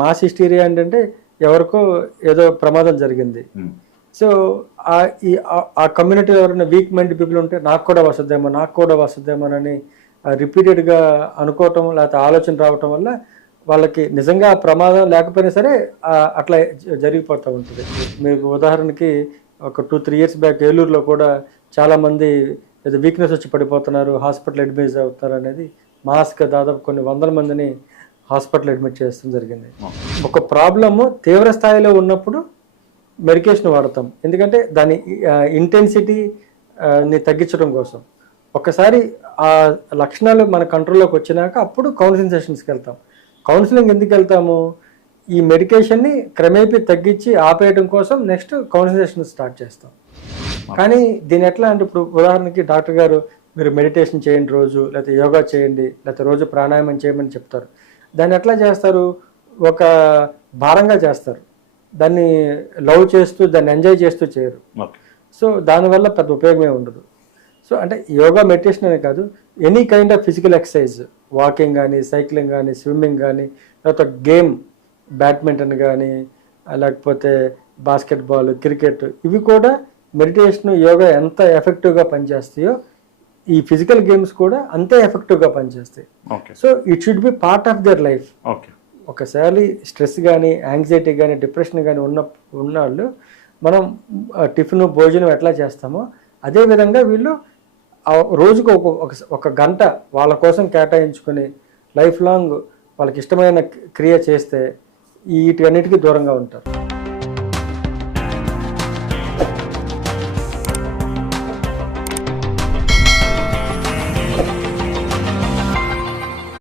Mass hysteria ఏంటంటే ఎవరికో ఏదో ప్రమాదం జరిగింది. సో ఆ ఈ ఆ- కమ్యూనిటీలో ఎవరైనా వీక్ మైండ్ పీపుల్ ఉంటే నాకు కూడా వస్తుందేమో నాకు కూడా వస్తుందేమోనని రిపీటెడ్గా అనుకోవటం లేకపోతే ఆలోచన రావటం వల్ల వాళ్ళకి నిజంగా ప్రమాదం లేకపోయినా సరే అట్లా జరిగిపోతూ ఉంటుంది మీకు ఉదాహరణకి ఒక టూ త్రీ ఇయర్స్ బ్యాక్ ఏలూరులో కూడా చాలామంది ఏదో వీక్నెస్ వచ్చి పడిపోతున్నారు హాస్పిటల్ అడ్మిట్ అవుతున్నారు అనేది మాస్క్ దాదాపు కొన్ని వందల మందిని హాస్పిటల్ అడ్మిట్ చేస్తాం జరిగింది. ఒక ప్రాబ్లము తీవ్ర స్థాయిలో ఉన్నప్పుడు మెడికేషన్ వాడతాం. ఎందుకంటే దాని ఇంటెన్సిటీని తగ్గించడం కోసం. ఒకసారి ఆ లక్షణాలు మన కంట్రోల్లోకి వచ్చినాక అప్పుడు కౌన్సిలింగ్ సెషన్స్కి వెళ్తాం కౌన్సిలింగ్ ఎందుకు వెళ్తాము? ఈ మెడికేషన్ని క్రమేపీ తగ్గించి ఆపేయడం కోసం నెక్స్ట్ కౌన్సిలింగ్ సెషన్ స్టార్ట్ చేస్తాం. కానీ దీని ఎట్లా అంటే ఇప్పుడు ఉదాహరణకి డాక్టర్ గారు మీరు మెడిటేషన్ చేయండి రోజు లేకపోతే యోగా చేయండి లేకపోతే రోజు ప్రాణాయామం చేయమని చెప్తారు. దాన్ని ఎట్లా చేస్తారు? ఒక భారంగా చేస్తారు. దాన్ని లవ్ చేస్తూ దాన్ని ఎంజాయ్ చేస్తూ చేయరు. సో దానివల్ల పెద్ద ఉపయోగమే ఉండదు. సో అంటే యోగా మెడిటేషన్ అనే కాదు any kind of physical exercise walking కానీ సైక్లింగ్ కానీ స్విమ్మింగ్ కానీ లేకపోతే గేమ్ బ్యాడ్మింటన్ కానీ లేకపోతే బాస్కెట్బాల్ క్రికెట్ ఇవి కూడా మెడిటేషన్ యోగా ఎంత ఎఫెక్టివ్గా పనిచేస్తాయో ఈ ఫిజికల్ గేమ్స్ కూడా అంతే ఎఫెక్టివ్గా పనిచేస్తాయి. Okay. So it should be part of their life. Okay. ఒకసారి స్ట్రెస్ కానీ యాంగ్జైటీ కానీ డిప్రెషన్ కానీ ఉన్న ఉన్నవాళ్ళు మనం టిఫిన్ భోజనం ఎట్లా చేస్తామో అదే విధంగా వీళ్ళు రోజుకు ఒక ఒక- గంట వాళ్ళ కోసం కేటాయించుకొని లైఫ్ లాంగ్ వాళ్ళకి ఇష్టమైన క్రియ చేస్తే వీటన్నిటికీ దూరంగా ఉంటారు.